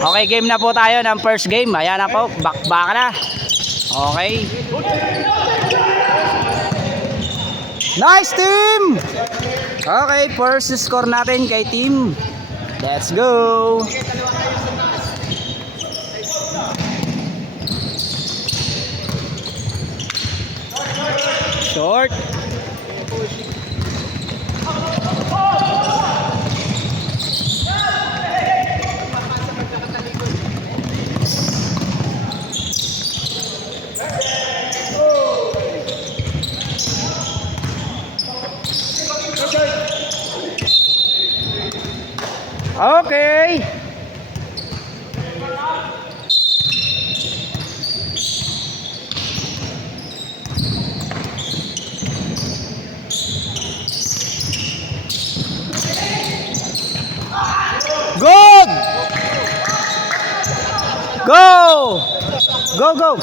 Okay, game na po tayo ng first game. Ayan na po, back na. Okay. Nice team! Okay, first score natin kay team. Let's go! Short. Okay. Good. Go. Go, go.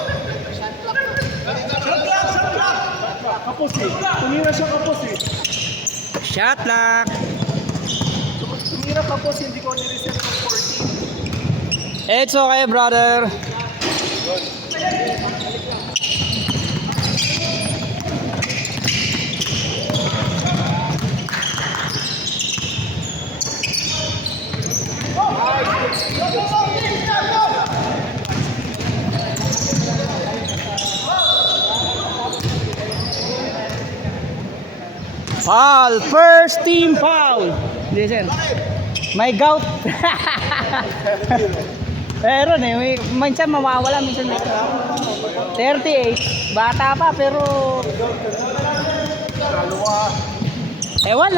Kapos eh. Tumira siya kapos eh. Shot lock. Tumira kapos, hindi ko nireset ng 14. It's okay, brother. Foul. First team foul. Listen. May gout. Pero minsan mawawala, minsan may 38. Bata pa pero ewan,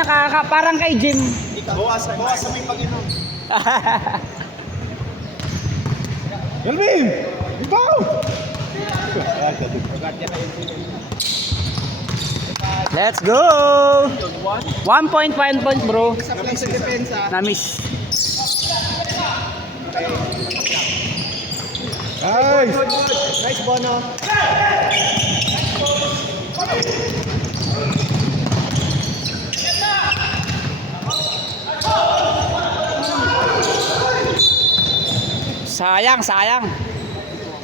parang kay Jim. Bawas sa may pag-inom. Galvin! Ikaw! Let's go! 1 point, 5 points, bro. Na-miss. Nice! Nice, Bono. Sayang, sayang.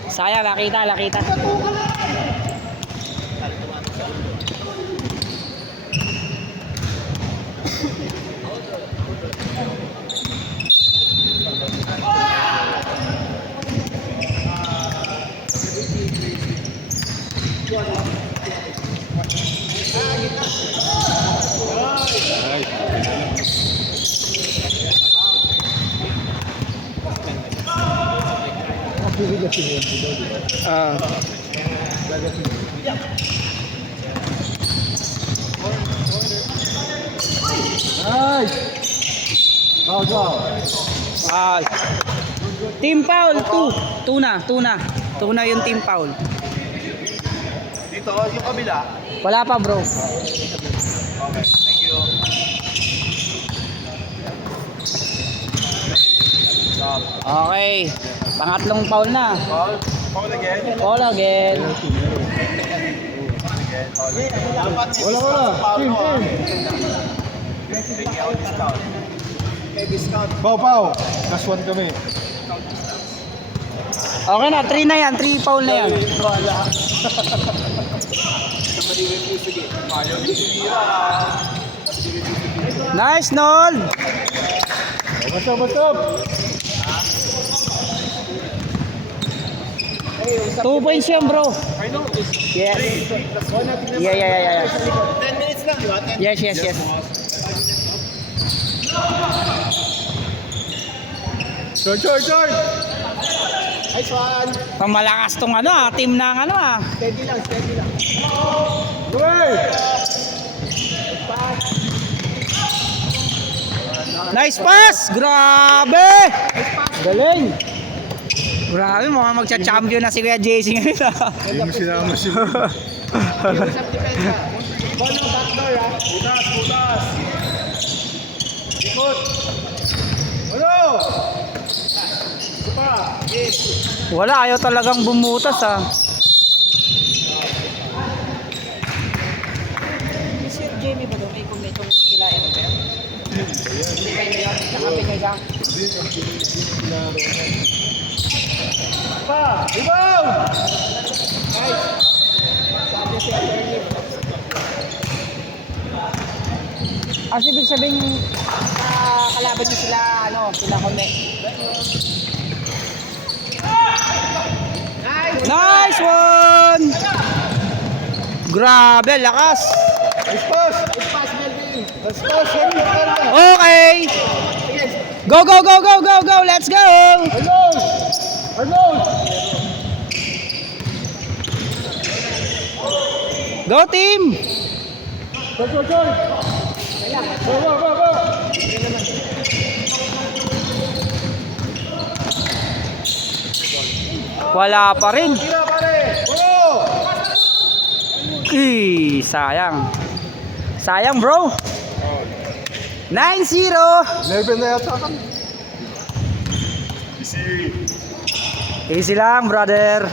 Sayang, nakita. Nice! Go, go! Foul. Team foul, 2 na yung team foul. Dito, yung kabila. Wala pa, bro. Okay, thank you. Okay. Pangatlong foul na. Foul? Foul again? Foul again. Dapat Wala. Team. Bigyan ako discount. May discount. Pau. Plus 1 kami. Okay na, 3 na yan. 3 foul na yan. Wala. Sige. Ayaw yung tumira. Nice, Nold. What's up? 2 points yan, bro. I know. Yes. Yeah. 10 minutes lang, di ba? 10 Yes. Short. Nice one. Pamalakas tong team ng Steady lang. Hey! Nice pass! Grabe! Galing! Grabe, mukhang magcha-champion na si Kuya JC ngayon. Hindi mo sinama siya. Bono, backdoor ha. Butas. Ikot. Ano? Supa. Yes. Wala, ayaw talagang bumutas Sir Jamie ba doon? May kumitong kilain ba yan? Hindi kayo yun? Sa kape niya Pa! Rebound! Ang ibig sabihin, kalaban niyo sila, sila Kome. Nice one! Grabe, lakas! Nice pass! Nice pass! Henry, Henry. Okay! Go, go, go, go, go, go! Let's go! Arnold! Arnold! Go, team! Go, go, go! Go, go, go, go! Wala pa rin. Tira, pare! Sayang. Sayang, bro. 9-0. 11 na yata kami. Easy lang, brother.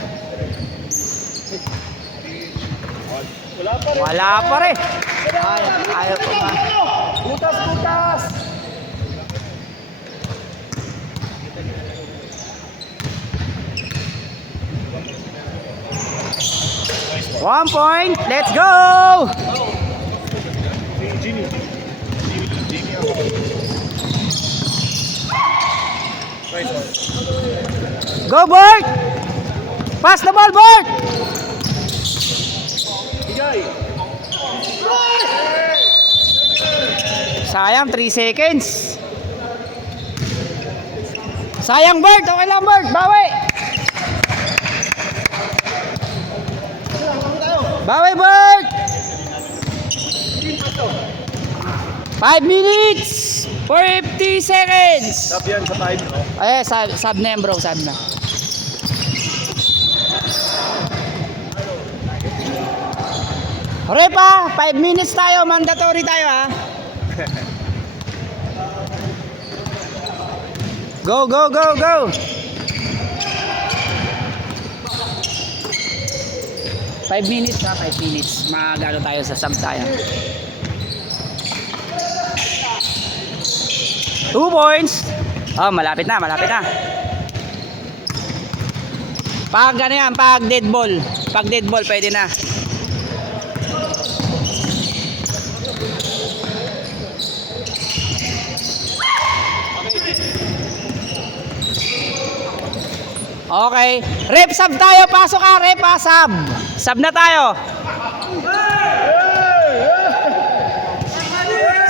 Wala pa rin. Ayaw ko nga. Butas, butas! 1 point. Let's go. Go, Bert. Pass the ball, Bert. Bigay! Sayang, 3 seconds. Sayang, Bert. Okay lang, Bert. Bawi. Bawi, Bert. 5 minutes. 50 seconds. Stop yan sa time, no? Sub na yan, bro. Sub na. Hore pa. 5 minutes tayo. Mandatory tayo, ha. Go, go, go, go. Five minutes ha, 5 minutes. Magano tayo sa sub tayo. 2 points. Oh, malapit na, malapit na. Pag ano yan, pag dead ball. Pag dead ball, pwede na. Okay. Rep sub tayo. Pasok ka, rep ha, sub. Sub na tayo.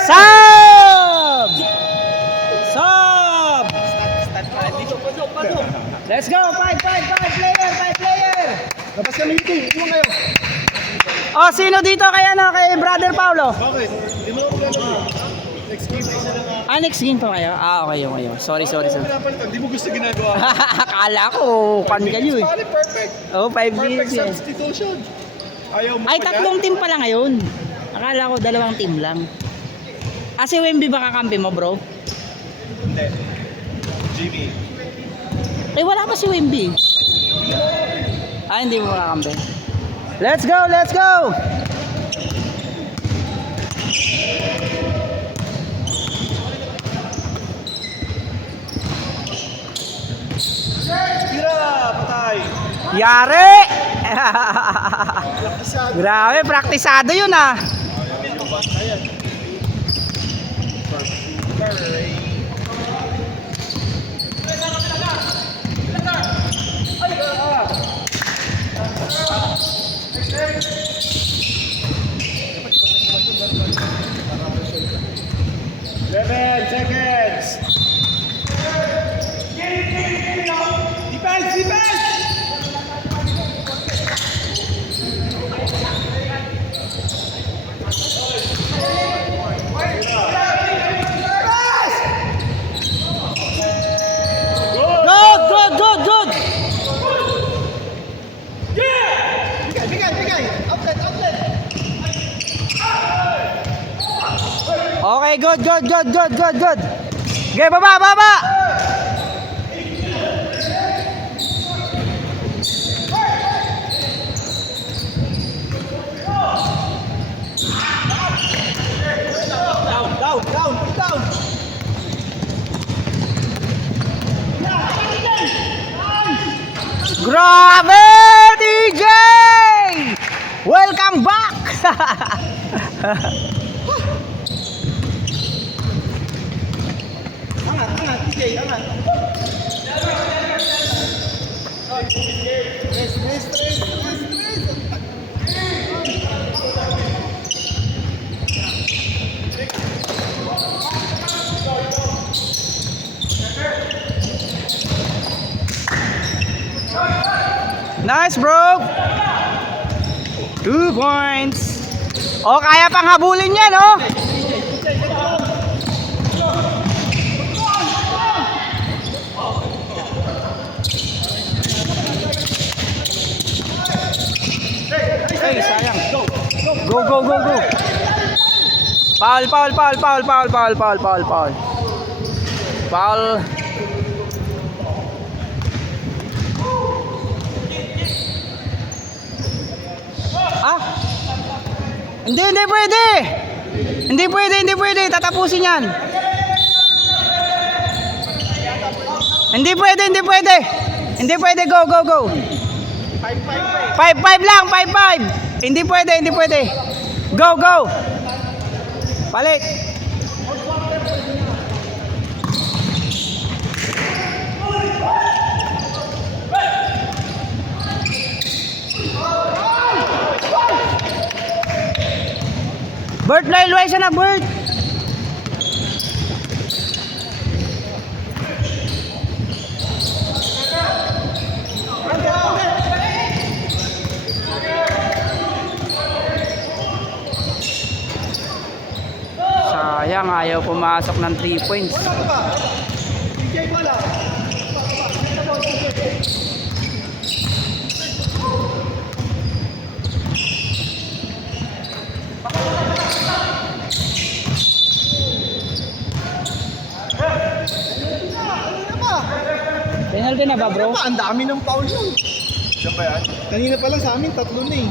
Sub! Sub! Let's go. 5 player, 5 player. Labas kami yung team. Iwan kayo. Oh, sino dito kay kay Brother Paulo? Bakit? Hindi mo na ako gano'n. Next game. Next game pa kayo? Okay, okay. Sorry. Pinapalitan. Hindi mo gusto ginagawa. Akala ko, pan kayo eh. Pare, perfect. Oh, 5 Perfect minutes eh. substitution. Ayaw mo Ay, pa tatlong team pala ngayon. Akala ko 2 team lang. Si Wemby ba kakampi mo, bro? Hindi. Jimmy. Eh, wala pa si Wemby. Hindi mo kakampi. Let's go, let's go! Tira! Patay! Yari! Grabe, praktisado yun ah. Seconds. Defense! Good! Bigay! Outlet! Okay, good. Okay, baba! Down! Grabe, DJ! Welcome back! Angat, DJ, angat. Tres. Nice, bro! 2 points. O, kaya pang habulin yan, oh! Ay, sayang. Go. Foul. Foul. Ah? Hindi pwede. Hindi pwede. Tatapusin yan. Hindi pwede. Go. 5 lang. Hindi pwede. Go. Palit. Bert, laylway siya na, Bert. Sayang, ayaw pumasok ng 3 points. DJ pala. Penalty na ba, bro? Ang dami ng foul yun. Diyan ba yan? Kanina pa lang sa amin, 3 na eh.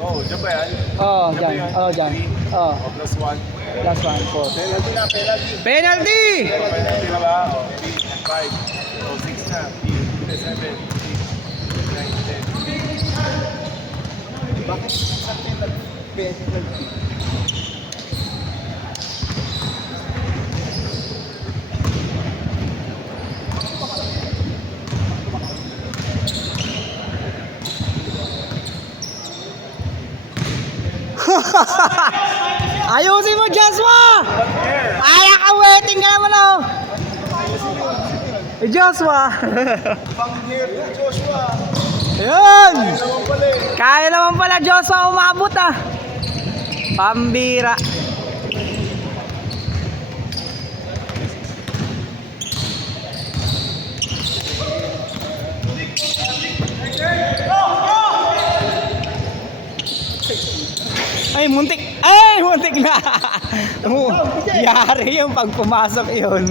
Oo, diyan ba yan? Oh, dyan. Oh, O, plus 1. last one, 4. Penalty na, penalty. Penalty! Penalty na ba? O, 5. O, 6 na. 7. 8. 9, 10. Bakit sa penalty? Ayusin mo, Joshua! Ay, waiting ka naman, oh! Joshua! Pang here to Joshua. Ayun! Naman pala eh. Kaya naman pala, Joshua, umabot, ah! Pambira! Ay, muntik na. Yari yung pag pumasok yun.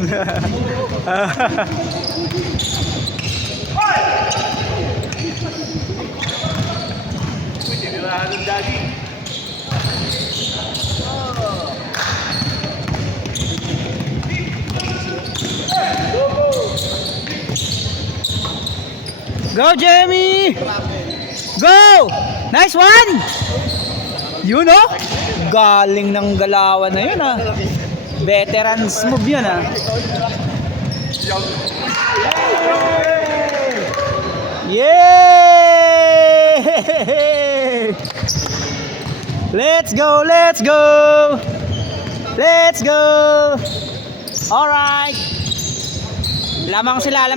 Go, Jamie! Go! Nice one! You know? Galing ng galawan na yun, ah. Veterans move yun, ah. Yay! Let's go! Alright! Lamang sila.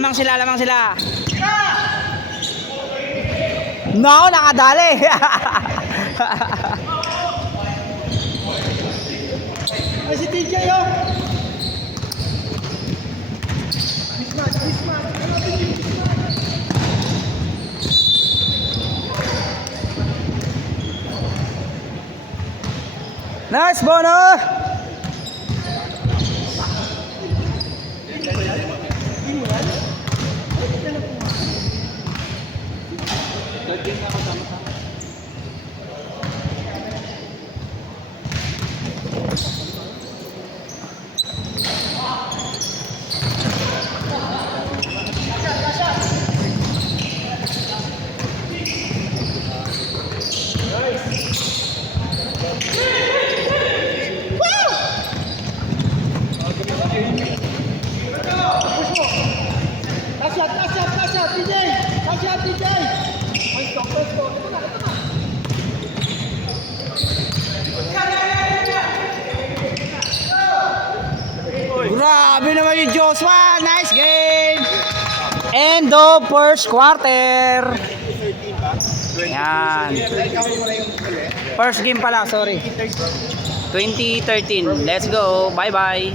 No, nakadali! Ay, si TJ oh. Nice, Bono! End of first quarter. Yan. First game pala, sorry. 2013. Let's go. Bye-bye.